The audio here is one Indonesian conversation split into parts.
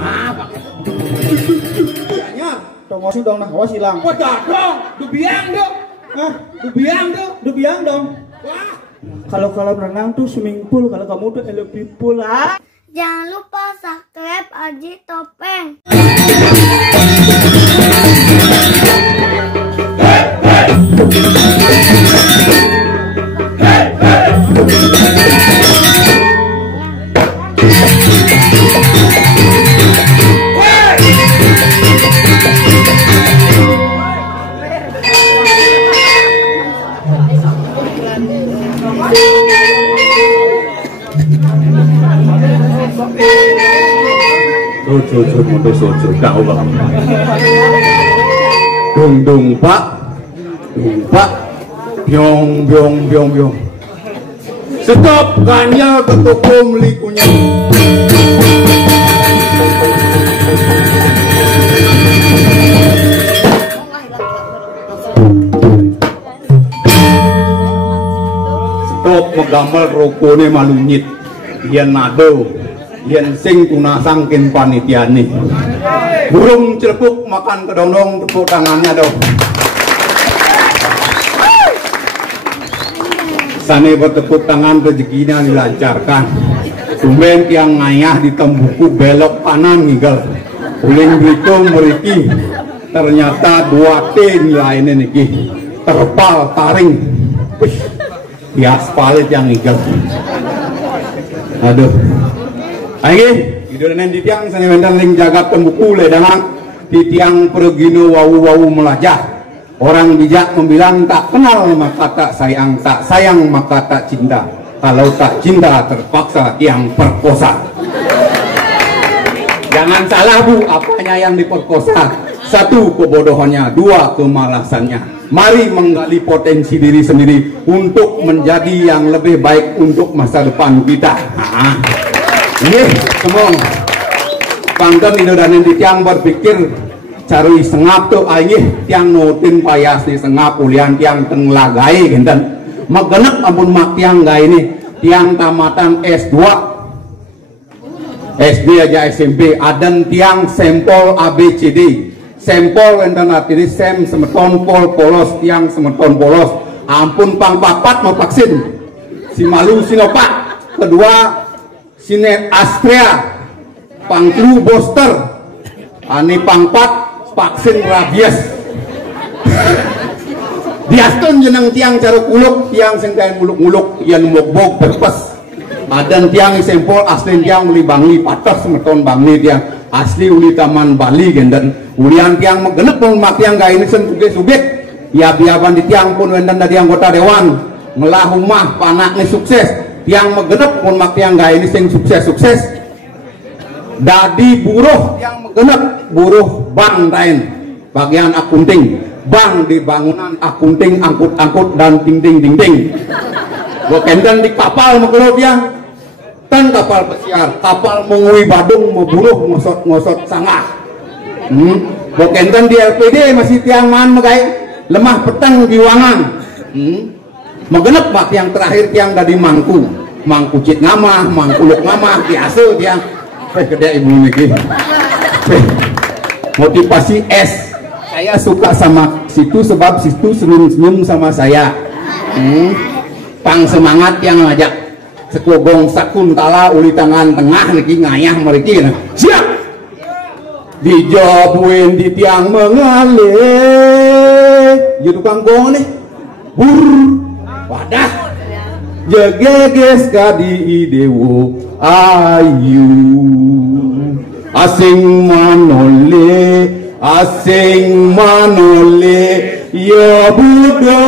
Apa? Iya, tongosi dong, nah awas hilang. Wadah dong, dubiang dong. Hah? Dubiang dong. Dubiang dong. Wah. Kalau renang tuh swimming pool, kalau kamu tuh LP pool. Ah. Jangan lupa subscribe Aji Topeng. Sojo mondo sojo kau bang. Dung pak, biong. Stop kanya ketukum likunya. Stop megamel rokone malunyit. Yen nado, yen sing tunasang kin panitiane. Burung celepuk makan kedondong, tepuk tangannya dong. Sane bertepuk tangan rezekinya dilancarkan. Tumben tiang ngayah di tembuku belok kanan ngigal. Uling berito meriki. Ternyata 2T nilainya niki. Terpal taring. Wih, di aspalit yang ngigal. Aduh. Ayo, idolanen di tiang sane wendan ling jagat tembuku ledangan di tiang pergino wau melajah. Orang bijak membilang tak kenal maka tak sayang maka tak cinta. Kalau tak cinta terpaksa tiang perkosa. Jangan salah bu, apanya yang diperkosa? 1 kebodohannya, 2 kemalasannya. Mari menggali potensi diri sendiri untuk menjadi yang lebih baik untuk masa depan kita. Ini semua pangkat idodanen di tiang berpikir cari sengap tuh aing tiang nutin payas di sengap ulian tiang tenglagai genten magenek ampun mak tiang gak ini tiang tamatan S2 SD aja SMP adan tiang sampel ABCD sampel enten artinya sem semeton pol polos tiang semeton polos ampun pang papat mau vaksin si malu Sinovac kedua Sine Astrea pangklu booster ani pangpat vaksin rabies diastun jeneng tiang cara kuluk tiang sengkain muluk-muluk yang mukbog berpes adan tiang sempol asli tiang uli bangli patah semeton bangli tiang asli uli taman Bali genden ulian tiang megenep pun mak tiang gak ini sen subek ya biaban di tiang pun wendan dari anggota dewan ngelah rumah panak nih sukses tiang megenep pun mak tiang gak ini sing sukses dadi buruh yang menggenep buruh bank lain bagian akunting bank di bangunan akunting angkut dan ding gua kenten di kapal mengelup yang tan kapal pesiar kapal mengui Badung mau buruh ngosot sangah gua kenten di LPD masih tiang man megai lemah petang di wangan menggenep mak yang terakhir tiang dari mangku cit ngamah mangkuluk ngamah biasa tiang gede ibu Miki motivasi S saya suka sama situ sebab situ senyum sama saya pang semangat yang ngajak sekogong sakuntala uli tangan tengah niki ngayah meriki siap dijobuin di tiang mengalir ya tukang gong nih wadah jegeges kadi idewo ayu asing manole ya budo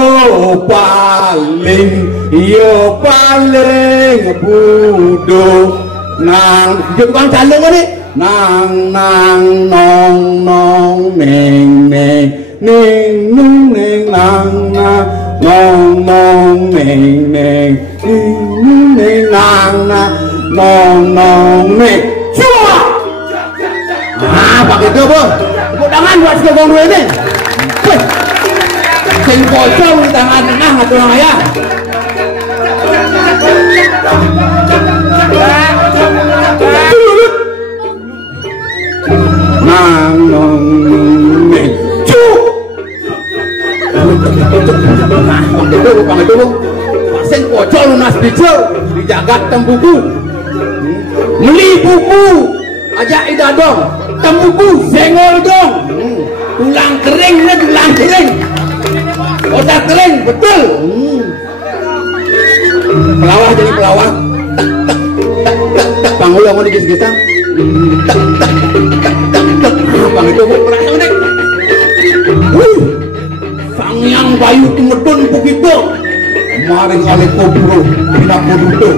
paling budo nang jepang calung ini nang nong neng nung neng nang nong neng nong cua pakai itu bu tangan buat segala dua ini sing pocong di tangan tengah atau ya Bang itu pasien pojok lunas bijau dijagat tembuku meli buku aja ida dong tembuku senggol dong tulang kering otak kering betul pelawak jadi pelawak tak panggul yang mau digis-gisan tak bang itu perasaan nih sang yang bayu tumedun begitu maring ale kobro tidak kodudo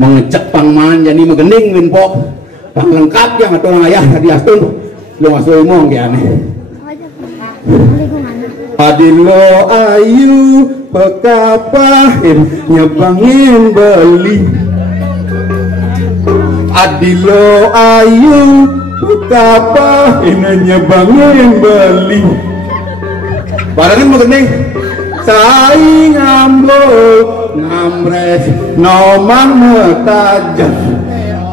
mengecek pangman jadi megening winpok pang lengkap yang atau orang ayah tadi astun lu masuk ngomong ya aneh adilo ayu pekapahin nyebangin beli adilo ayu pekapahin nyebangin beli barangnya megening saing amblok ngamres nomang metajam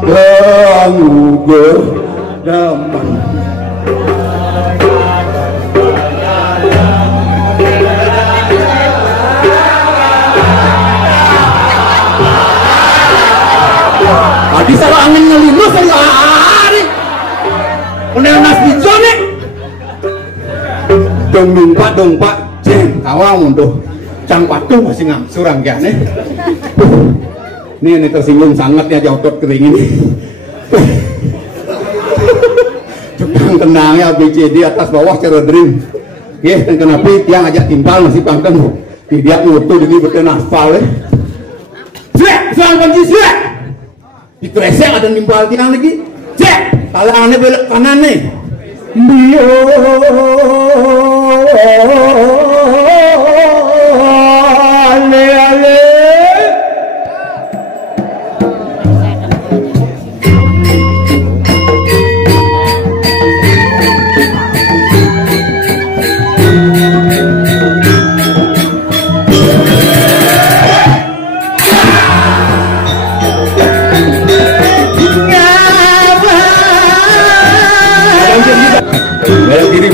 pengugo daman adi salah angin ngelinus salah hari udah nasi jone dong pak jeng kawang untuk cang patuh masih ngangsurang ya nih ini tersinggung sangat ya jautot kering ini cukang kenangnya BCD atas bawah cara dream ya dan kenapa tiang ajak timpal masih pangkan tidak ngutuh ini betul aspal ya cek seorang kunci cek di kresek ada timpal tiang lagi cek kalau aneh belok kanan nih bio ale belok kiri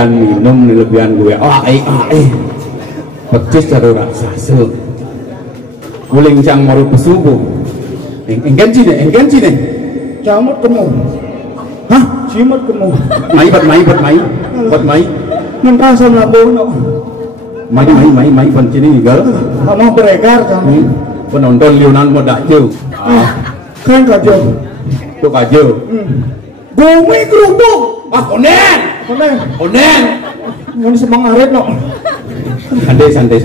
lebihan minum nih lebihan gue pecis cara rasa guling cang maru pesubuh enggan cine Camut kamu. hah Cimut kamu. buat mai Ngerasa labono. mai pencini gal Kamu berekar kamu. penonton liunan mau dakjau Kan kajo. tuh kajau Gumi kerupuk. konen Konen. Ngan semangaret no. santai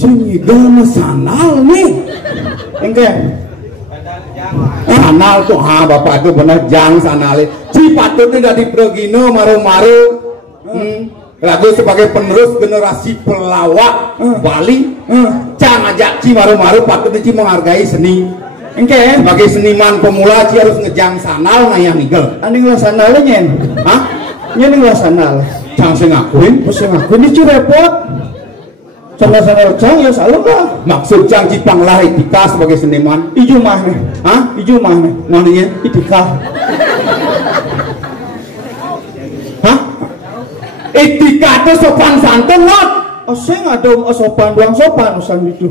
cini gal masanal nih Engke. sanal tuh bapak itu bener jang sanale si patutnya dari Progino maru-maru lagu sebagai penerus generasi pelawak Bali cang ajak ci maru-maru patutnya ci menghargai seni Engke. sebagai seniman pemula ci harus ngejang sanal ngayang nigel Aning lah sanal nyen. hah? Nyen lah sanal. Cang saya ngakuin Terus yang aku ini cu repot. Sanal cang ya selalu lah. maksud cang cipang lah etika sebagai seniman Ijo mah nih. hah? Ijo mah nih. namanya Itika. hah? etika itu sopan santun not Saya nggak ada sopan doang sopan usang itu.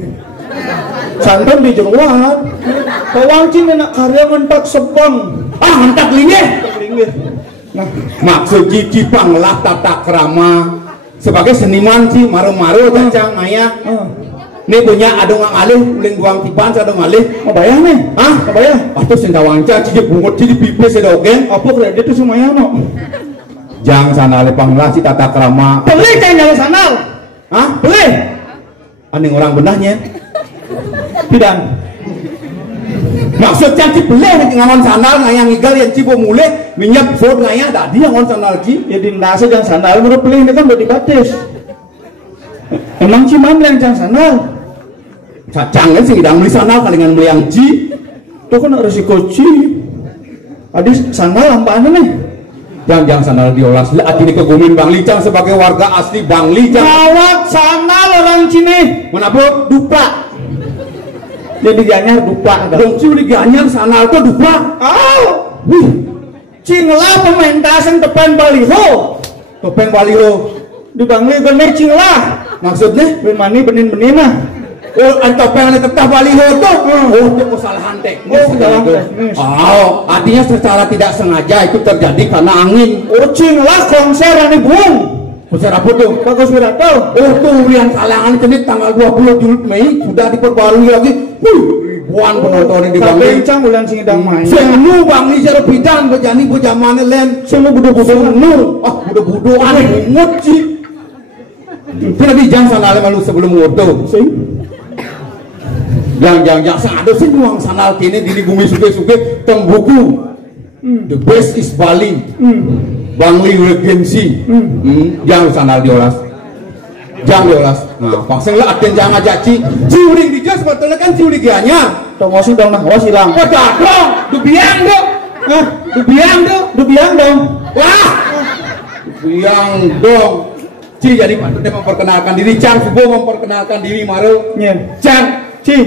Santun di jeruan. Bawang cina nak karya mentak sepong. mentak linggih Nah, maksud cipang lah tata krama sebagai seniman sih maru-maru cang ayah ini punya adong ngalih uling buang tipan sadong ngalih mau bayar nih? hah? Mau bayar? atau sendawanca cijik bungut cijik pipis sedogen Apa kredit itu semuanya no? jang sana le panglah si tata krama Beli kayak nyala sanal. hah? Beli. Aning orang benahnya Tidak. maksud cang cipeleh nih ngangon sanal ngayang igal yang cipo mulai minyak sod ngayang tadi ngangon sanal ci Ya di nasi dan sanal menurut beli ini kan udah dibatis. Emang cimam yang jangan sanal. cacang kan sih hidang beli sanal kalingan beli yang ci Itu kan resiko ci. Adi sanal ampaan nih. Jang sanal diolah ati ini kegumin Bang Licang sebagai warga asli Bang Licang Awak sanal orang Cine. menapa dupa Jadi ganyar dupa. dong ci udah ganyar sanal tuh dupa Wih. Cingla pementasan depan baliho. topeng baliho Di Bangli gede cingla. maksudnya Bermani benin mah. topeng yang tetap baliho tuh itu kesalahan teknis Kesalahan teknis. artinya secara tidak sengaja itu terjadi karena angin Cingla konser ane bung. konser apa tuh? Bagus Wirato. Tuh yang kalangan ini tanggal 20 Mei sudah diperbarui lagi ribuan penonton di Bangli Kencang bulan singidang main. senu Bangli secara bidang bejani bejamane len Semua budo-budo senu budo-budo aneh mungut sih itu lagi jang sanal malu sebelum ngurtu Sing. Yang ada sih nuang sanal kini di bumi suke-suke tembuku the best is Bali Bangli Regency jang sanal diolas nah pasang lah aten jang ajak ci uling dijas sebetulnya kan ci uling ganyar Tongosin dong nah, awas hilang. dong dubiang dong Dubiang dong. wah dubiang dong ci jadi patutnya memperkenalkan diri cang subuh memperkenalkan diri maru Nyen. cang Ci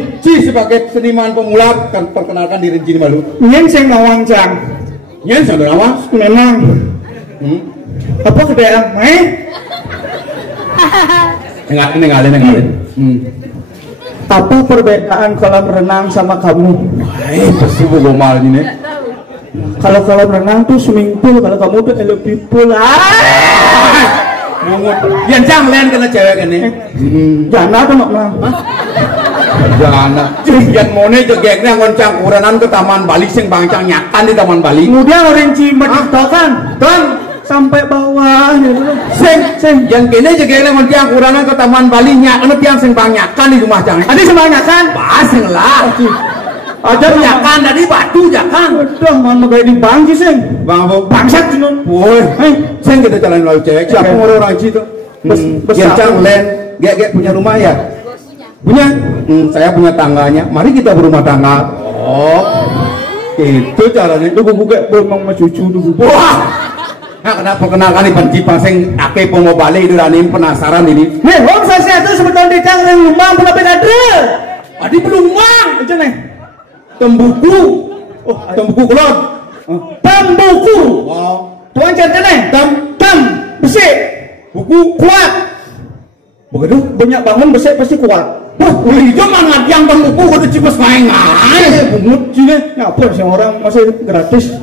sebagai seniman pemula kan perkenalkan diri Ci malu. Nyen sing nawang cang. Nyen sadar awas. Memang. Apa kedaerah main? Nengalin. Apa perbedaan kolam renang sama kamu? Pesubu gomal ini. Kalau kolam renang tuh swimming pool, kalau kamu tuh LP pool. Mungut. Yang cang lain kena cewek ini. Jana tuh nggak Jana. Yang mone jegeknya ngoncang kuranan ke Taman Bali sing bangcang nyakan di Taman Bali. Kemudian orang Cimet kan sampai bawah gitu. Sing yang kene jegeknya ngoncang kuranan ke Taman Bali nyakan tiang sing bang nyakan di rumah cang. Adi semangakan? Basing lah. Ajar nyakan tadi batu jakan. Udah mana kayak di bangki sing. Bang apa? Bangsat cunun. Woi, saya kita jalan lalu cewek. Siapa orang itu? Yang len, gak punya rumah ya? Punya. Saya punya tangganya. Mari kita berumah tangga. Oh, itu caranya. Itu gue buka belum cucu dulu. Wah, nah kenapa perkenalkan di Pancipang sing ake pengobali itu ranim penasaran ini. Nih, om saya itu sebetulnya di cangring rumah pula pedadre. Adi belum mang. Itu nih. Tembuku. Oh, tembuku kelot. Tembuku. Wow. Tuan centene, tam, besi, buku kuat. Begitu banyak bangun besi pasti kuat. wah uli hijau mana tiang bang buku udah cipes main Bungut sini, ngapur sih orang masih gratis.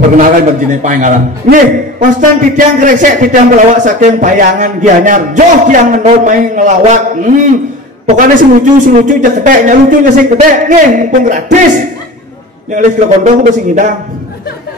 perkenalkan begini paengaran Nih, pastan di tiang kresek, di tiang pelawak saking bayangan Gianyar. Joh tiang ngendol main ngelawak. Pokoknya si lucu aja gede, lucunya si gede. Nih, mumpung gratis. Yang les kelakondong aku masih ngidang.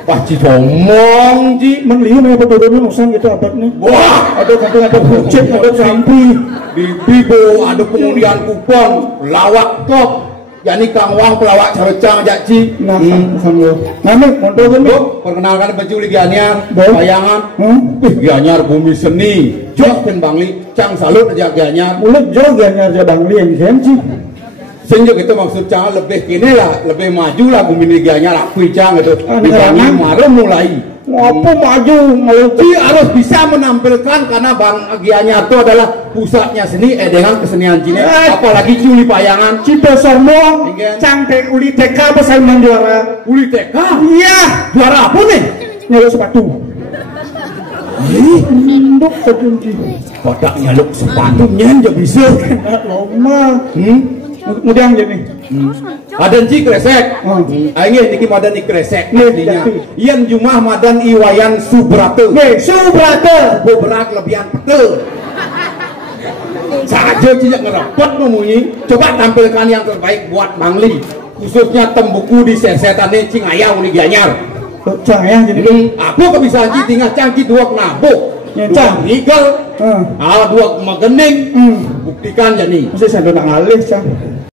wah cicomong ci Menliu apa turunnya nusan gitu abad nih. wah Ada kampung ada kucing, ada sampi. di Bibo ada pengundian kupon lawak top yakni Kang Wang pelawak carecang jakci Nah, kamu. Nami, mondol kan? Bu, perkenalkan baju li Gianyar, Bu. bayangan. Gianyar bumi seni. Jok pen Bangli, cang salut aja Gianyar. Mulut jauh Gianyar aja Bangli yang genci. Senjok itu maksud cang lebih kini lah, lebih maju lah bumi li Gianyar. Aku cang itu. Ah, Di Bangli nerangan. maru mulai. Apa maju ngeluti? Jadi harus bisa menampilkan karena Bang Gianyar itu adalah pusatnya seni dengan kesenian Cina. Apalagi culi payangan. Cito Sormo, Ingen. cangkeng uli TK pesaing juara. Uli TK. Iya, Juara apa nih? nyaluk sepatu. Induk sekunci. Kodak nyaluk sepatunya aja bisa. Loma. Kemudian jadi. Madan ci kresek. Aing niki madan i kresek aslinya. Yen jumah madan i wayan Subrate. Nih, Subrate. Beberak lebihan pete. Saja tidak ngerepot memunyi. Coba tampilkan yang terbaik buat Bangli. Khususnya tembuku di sesetane Cingayau di Gianyar. Cang ya jadi. Aku kebiasaan ci tinggal cangki dua nabuk. Dua Cang. nigel. Dua magening. Buktikan jadi. Masih saya ngalih cang.